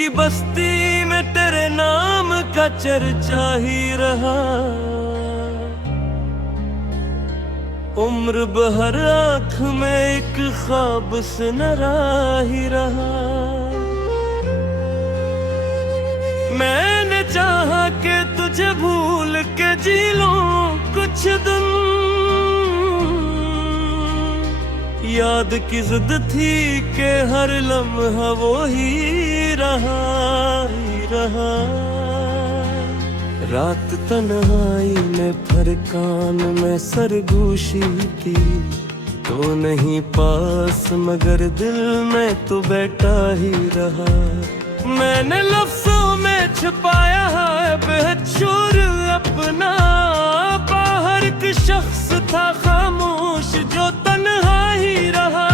की बस्ती में तेरे नाम का चर्चा ही रहा। उम्र भर आँख में एक ख्वाब से नरा ही रहा। मैंने चाहा कि तुझे भूल के जी लूं कुछ दिन, याद की जिद थी कि हर लम्हा वो ही रहा। रात तन्हाई में फरकान में सरगोशी की, तो नहीं पास मगर दिल में तो बैठा ही रहा। मैंने लफ्जों में छुपाया है बेशुर अपना, बाहर के शख्स था खामोश जो तन्हा ही रहा।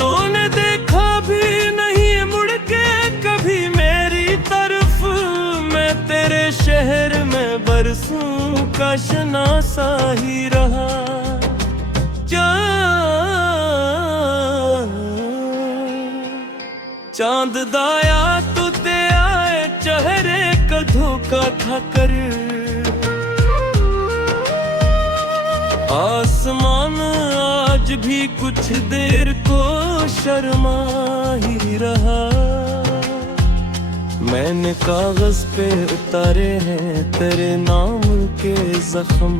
तूने देखा भी नहीं मुड़ के कभी मेरी तरफ, मैं तेरे शहर में बरसों का शनासा ही रहा। चांद दाया तो ते आए चेहरे का धोखा था कर, आसमान आज भी कुछ देर को शर्मा ही रहा। मैंने कागज पे उतारे हैं तेरे नाम के जख्म,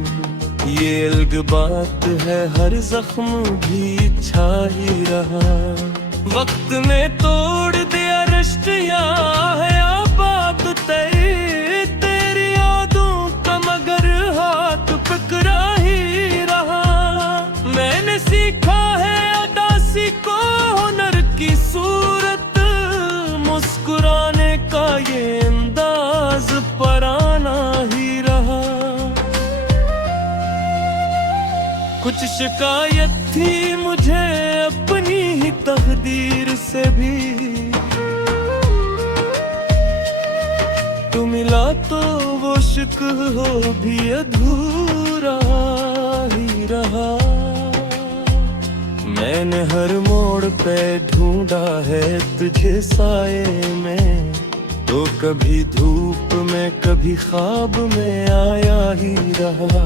ये अलग बात है हर जख्म भी छा ही रहा। वक्त ने तोड़ दिया रिश्तिया है आबाद तेरी यादों का, मगर हाथ पकड़ा ही रहा। मैंने सीखा है अदासी को हुनर की सूरत, मुस्कुराने का ये अंदाज पराना ही रहा। कुछ शिकायत थी मुझे अपनी ही तकदीर से भी, तू मिला तो वो शुक्र हो भी अधूरा ही रहा। मैंने हर मोड़ पे ढूंढा है तुझे साए में, तो कभी धूप में कभी ख्वाब में आया ही रहा।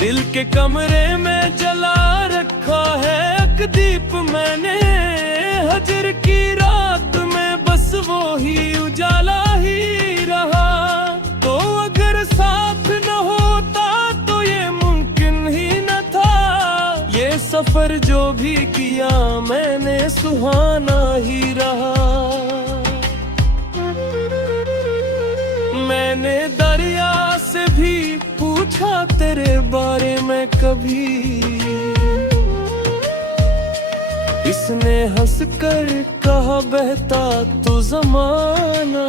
दिल के कमरे में जला रखा है एक दीप मैंने, हजर की रात में बस वो ही उजाला ही रहा। तो अगर साथ न होता तो ये मुमकिन ही न था, ये सफर जो भी किया मैंने सुहाना ही रहा। मैंने दरिया से भी पूछा तेरे बारे में कभी, इसने हंसकर कहा बहता तो जमाना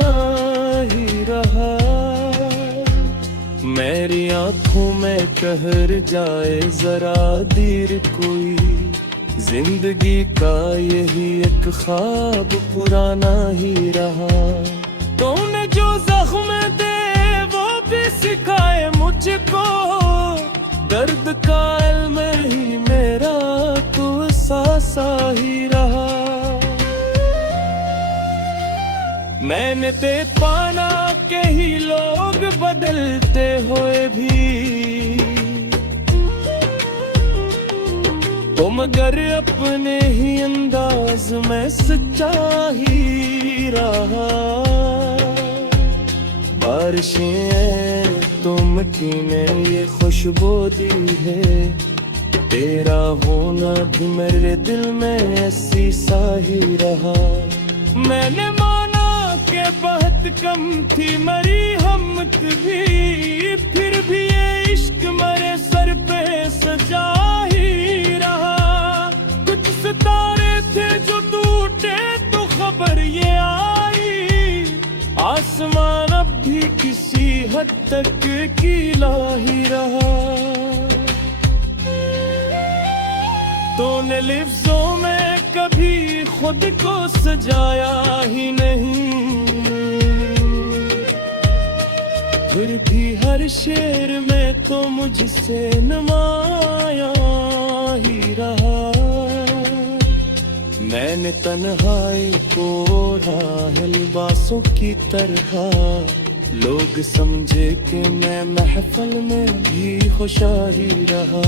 ही रहा। मेरी आंखों में कहर जाए जरा देर कोई, जिंदगी का यही एक ख्वाब पुराना ही रहा। तूने जो जख्म दे वो भी सिखाए मुझको, दर्द का इल्म ही मेरा तो सासा ही रहा। मैंने ते पाना के ही लोग बदलते हुए भी, तो मगर अपने ही अंदाज में सच्चा ही रहा। बारिशें तो मिट्टी ने ये खुशबू दी है, तेरा होना भी मेरे दिल में ऐसी सा ही रहा। मैंने माना कि बहुत कम थी मरी हमत भी, फिर भी ये इश्क मेरे सर पे सजा ही रहा। कुछ सितारे थे जो टूटे तो खबर ये आई, आसमान अब भी किसी हद तक गीला ही रहा। तूने लफ्जों में कभी खुद को सजाया ही नहीं, फिर भी हर शेर में तो मुझसे नुमाया ही रहा। मैंने तन्हाई को ओढ़ा है लिबासों की तरह, लोग समझे कि मैं महफिल में भी खुशाही रहा।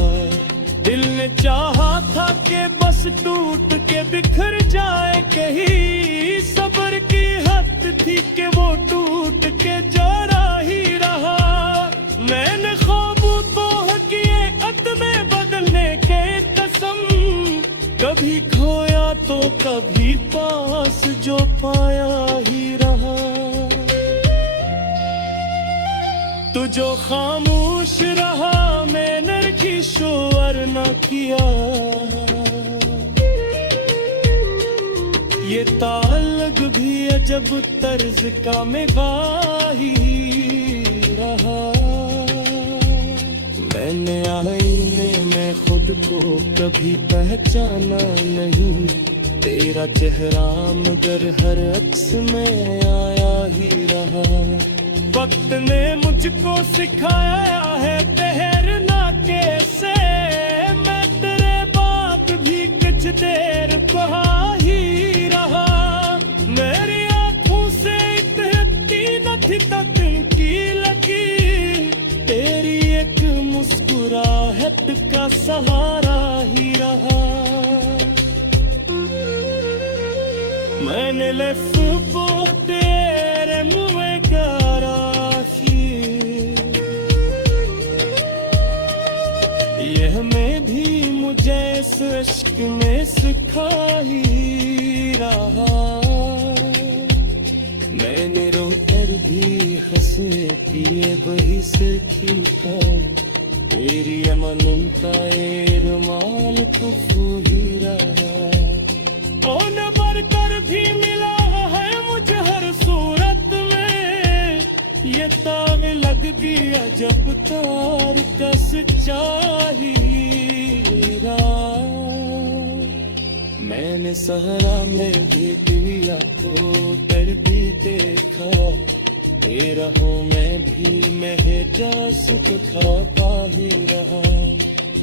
दिल ने चाहा था कि बस टूट के बिखर जाए कहीं, सब्र की हद थी कि वो टूट के जरा ही रहा। मैंने ख्वाबों तो किए अदमे बदलने के कसम, कभी खोया तो कभी पास जो पाया ही रहा। तू जो खामोश रहा मैंने की शोर न किया, ये ताल्लुक भी अजब तर्ज का मेवाही रहा। मैंने आईने में खुद को कभी पहचाना नहीं, तेरा चेहरा मगर हर अक्स में आया ही रहा। वक्त ने मुझको सिखाया है ठहरना कैसे, मैं तेरे बात भी कुछ देर कहा ही रहा। मेरी आंखों से इतनी न थी तक की लगी, तेरी एक मुस्कुराहट का सहारा ही रहा। मैंने लफ्ज़ों तेरे मुँह करा थी, यह मैं भी मुझे इस इश्क में सिखा ही रहा। मैंने रोकर भी हंसे किए वही सीखी था, तेरी अमन का रुमाल तो ही रहा। कौन बढ़कर भी मिला है मुझे हर सूरत में, ये तार लग गया जब तार का सच्चाई रहा। मैंने सहरा में भी दिया तो तर भी देखा, तेरा हूँ मैं भी महजाज खा पा ही रहा।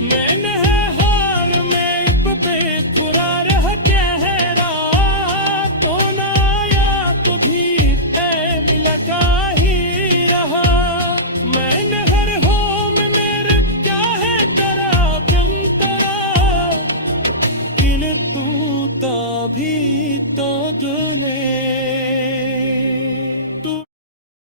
मैंने है हाल में बेखुरा